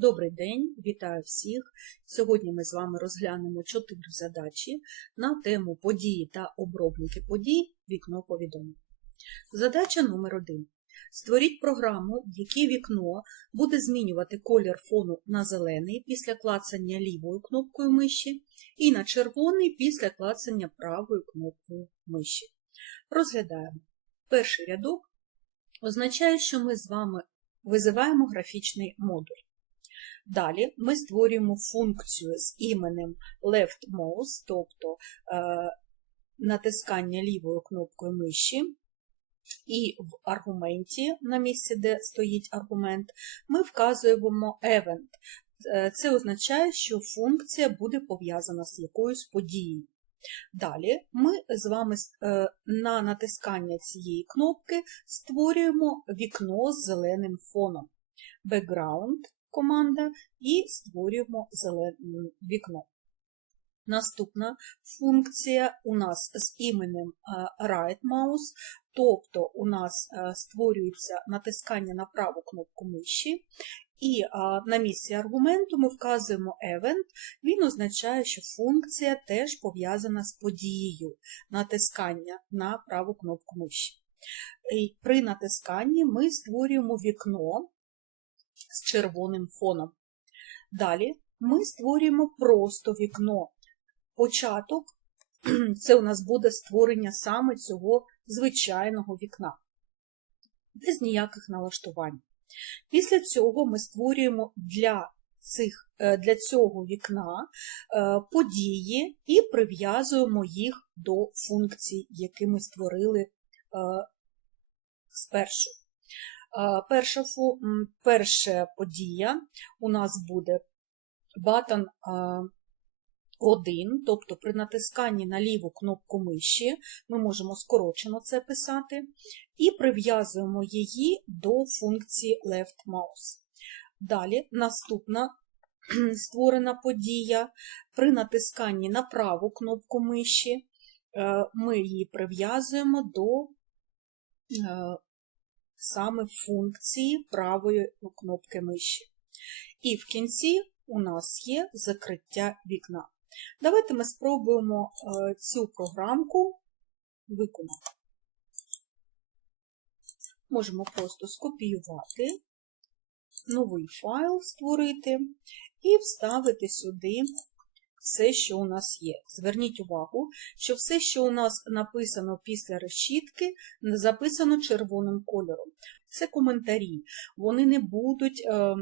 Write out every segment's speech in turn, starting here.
Добрий день, вітаю всіх! Сьогодні ми з вами розглянемо чотири задачі на тему події та обробники подій вікно повідомлень. Задача номер 1. Створіть програму, в якій вікно буде змінювати колір фону на зелений після клацання лівою кнопкою миші і на червоний після клацання правою кнопкою миші. Розглядаємо. Перший рядок означає, що ми з вами визиваємо графічний модуль. Далі ми створюємо функцію з іменем left mouse, тобто е, натискання лівою кнопкою миші, і в аргументі, на місці, де стоїть аргумент, ми вказуємо event. Е, Це означає, що функція буде пов'язана з якоюсь подією. Далі ми з вами е, на натискання цієї кнопки створюємо вікно з зеленим фоном. Background команда і створюємо зелене вікно. Наступна функція у нас з іменем Right Mouse, тобто у нас створюється натискання на праву кнопку миші, і на місці аргументу ми вказуємо event, він означає, що функція теж пов'язана з подією натискання на праву кнопку миші. При натисканні ми створюємо вікно червоним фоном. Далі ми створюємо просто вікно. Початок це у нас буде створення саме цього звичайного вікна, без ніяких налаштувань. Після цього ми створюємо для цих, для цього вікна події і прив'язуємо їх до функцій, які ми створили спершу. Перша, перша подія у нас буде батон 1, тобто при натисканні на ліву кнопку миші ми можемо скорочено це писати, і прив'язуємо її до функції left mouse. Далі наступна створена подія. При натисканні на праву кнопку миші ми її прив'язуємо до саме функції правої кнопки миші. І в кінці у нас є закриття вікна. Давайте ми спробуємо цю програмку виконати. Можемо просто скопіювати, новий файл створити і вставити сюди все, що у нас є. Зверніть увагу, що все, що у нас написано після решітки, записано червоним кольором. Це коментарі, вони не будуть е,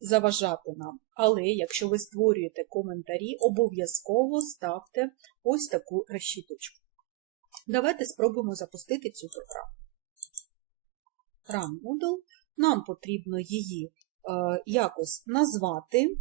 заважати нам. Але якщо ви створюєте коментарі, обов'язково ставте ось таку решіточку. Давайте спробуємо запустити цю програму. Run Moodle. Нам потрібно її е, якось назвати.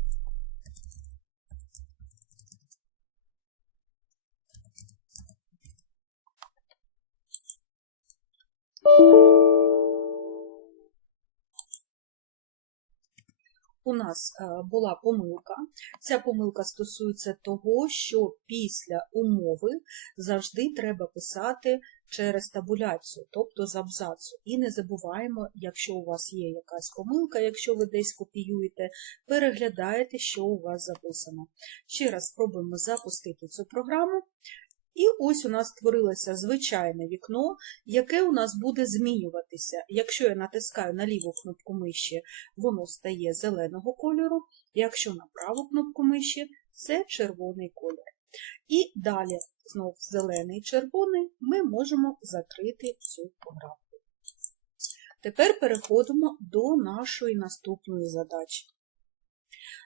У нас була помилка. Ця помилка стосується того, що після умови завжди треба писати через табуляцію, тобто з абзацу. І не забуваємо, якщо у вас є якась помилка, якщо ви десь копіюєте, переглядаєте, що у вас записано. Ще раз спробуємо запустити цю програму. І ось у нас створилося звичайне вікно, яке у нас буде змінюватися. Якщо я натискаю на ліву кнопку миші, воно стає зеленого кольору, якщо на праву кнопку миші, це червоний кольор. І далі, знову зелений червоний, ми можемо закрити цю програмку. Тепер переходимо до нашої наступної задачі.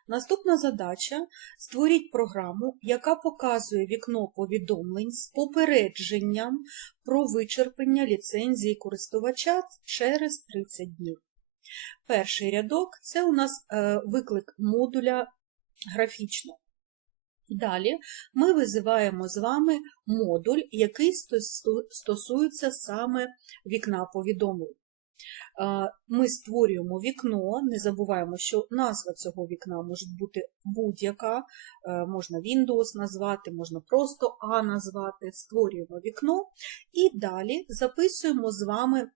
Наступна задача створіть програму, яка показує вікно повідомлень з попередженням про вичерпання ліцензії користувача через 30 днів. Перший рядок це у нас виклик модуля графічно. Далі ми визиваємо з вами модуль, який стосується саме вікна повідомлень. Ми створюємо вікно, не забуваємо, що назва цього вікна може бути будь-яка, можна Windows назвати, можна просто А назвати, створюємо вікно і далі записуємо з вами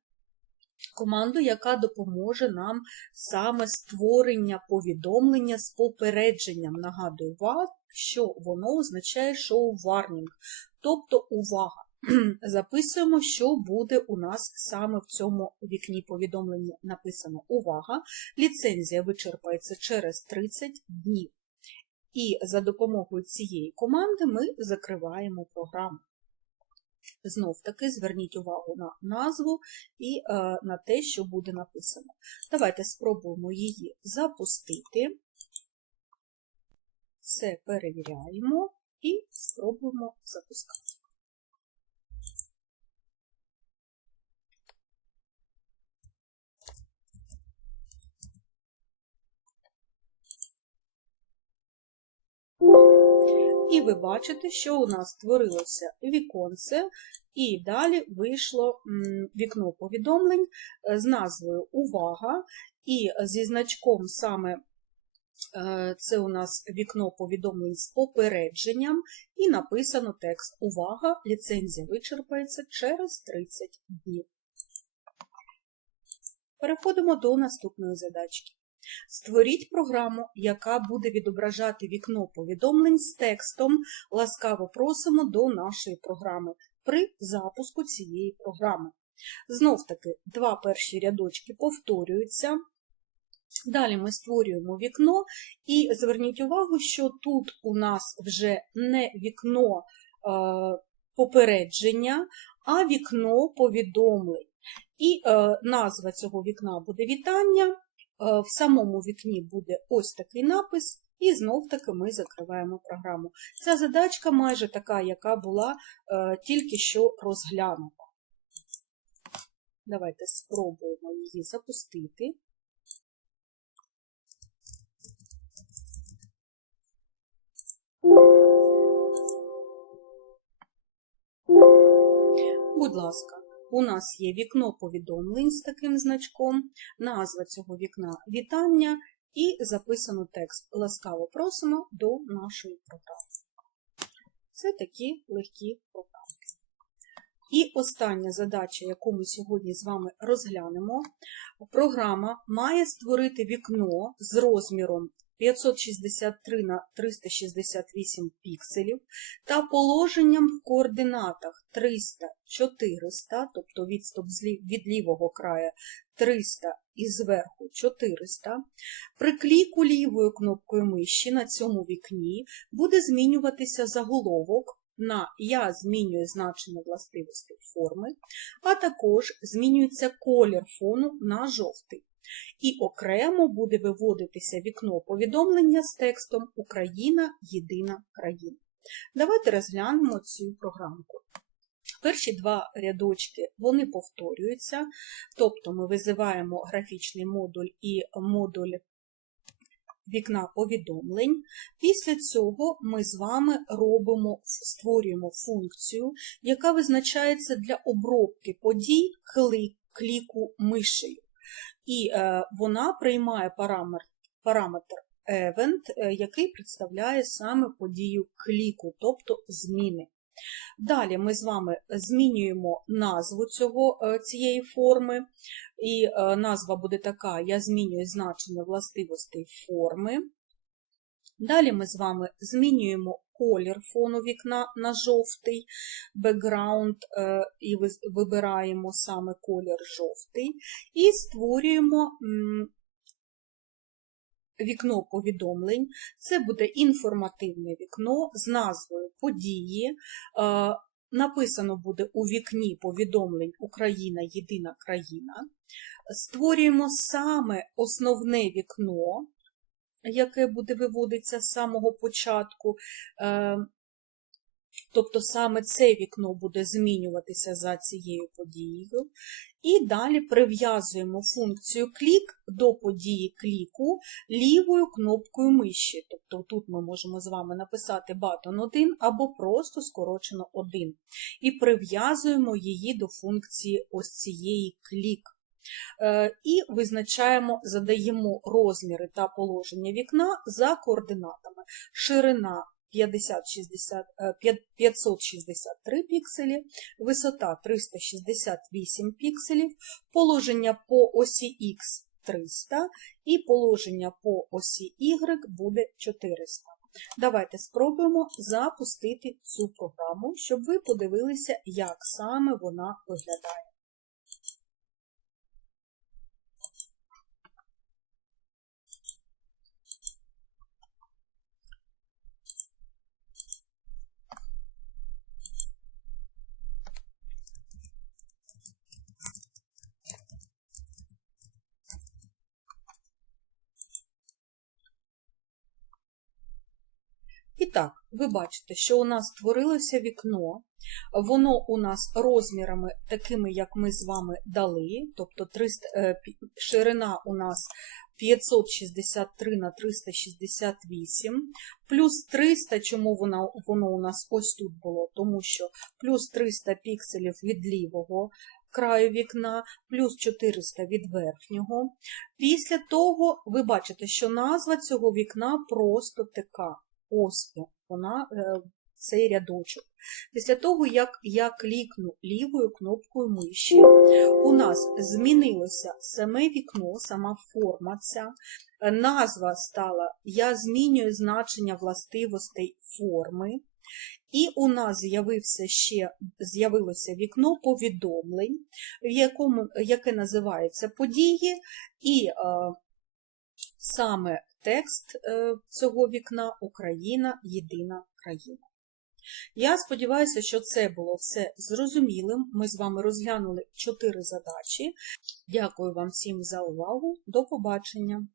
команду, яка допоможе нам саме створення повідомлення з попередженням. Нагадую вам, що воно означає show warning, тобто увага. Записуємо, що буде у нас саме в цьому вікні повідомлення написано увага. Ліцензія вичерпається через 30 днів. І за допомогою цієї команди ми закриваємо програму. Знов таки зверніть увагу на назву і е, на те, що буде написано. Давайте спробуємо її запустити. Все перевіряємо і спробуємо запускати. І ви бачите, що у нас створилося віконце, і далі вийшло вікно повідомлень е, з назвою Увага, і зі значком саме е, це у нас вікно повідомлень з попередженням, і написано текст Увага! Ліцензія вичерпається через 30 днів. Переходимо до наступної задачки. Створіть програму, яка буде відображати вікно повідомлень з текстом Ласкаво просимо до нашої програми при запуску цієї програми. Знов таки, два перші рядочки повторюються. Далі ми створюємо вікно, і зверніть увагу, що тут у нас вже не вікно е, попередження, а вікно повідомлень. І е, назва цього вікна буде вітання. В самому вікні буде ось такий напис, і знов-таки ми закриваємо програму. Ця задачка майже така, яка була е, тільки що розглянута. Давайте спробуємо її запустити. Будь ласка. У нас є вікно повідомлень з таким значком, назва цього вікна вітання і записано текст Ласкаво просимо до нашої програми. Це такі легкі програмки. І остання задача, яку ми сьогодні з вами розглянемо, програма має створити вікно з розміром 563 на 368 пікселів та положенням в координатах 300, 400, тобто відступ від лівого краю 300 і зверху 400. При кліку лівою кнопкою миші на цьому вікні буде змінюватися заголовок на Я змінюю значення властивостей форми, а також змінюється колір фону на жовтий. І окремо буде виводитися вікно повідомлення з текстом Україна єдина країна. Давайте розглянемо цю програмку. Перші два рядочки вони повторюються, тобто ми визиваємо графічний модуль і модуль вікна повідомлень. Після цього ми з вами робимо, створюємо функцію, яка визначається для обробки подій кліку мишею і е, вона приймає параметр, параметр event, е, який представляє саме подію кліку, тобто зміни. Далі ми з вами змінюємо назву цього, е, цієї форми, і назва буде така: Я змінюю значення властивостей форми. Далі ми з вами змінюємо колір фону вікна на жовтий, бекграунд, і вибираємо саме колір жовтий, і створюємо вікно повідомлень. Це буде інформативне вікно з назвою події. Написано буде у вікні повідомлень Україна єдина країна. Створюємо саме основне вікно яке буде виводитися з самого початку. Е, тобто саме це вікно буде змінюватися за цією подією. І далі прив'язуємо функцію клік до події кліку лівою кнопкою миші. Тобто тут ми можемо з вами написати button 1 або просто скорочено 1. І прив'язуємо її до функції ось цієї клік. Е, і визначаємо, задаємо розміри та положення вікна за координатами. Ширина 50, 60, е, 563 пікселі, висота 368 пікселів, положення по осі Х 300 і положення по осі Y буде 400. Давайте спробуємо запустити цю програму, щоб ви подивилися, як саме вона виглядає. Так, ви бачите, що у нас створилося вікно, воно у нас розмірами такими, як ми з вами дали, тобто 300, е, ширина у нас 563 на 368, плюс 300, чому воно, воно у нас ось тут було, тому що плюс 300 пікселів від лівого краю вікна, плюс 400 від верхнього. Після того ви бачите, що назва цього вікна просто ТК. Ось вона, е, цей рядочок. Після того, як я клікну лівою кнопкою миші, у нас змінилося саме вікно, сама форма ця. Назва стала Я змінюю значення властивостей форми. І у нас з'явився ще з'явилося вікно повідомлень, в якому, яке називається події, і е, саме текст е, цього вікна Україна єдина країна. Я сподіваюся, що це було все зрозумілим. Ми з вами розглянули чотири задачі. Дякую вам всім за увагу. До побачення!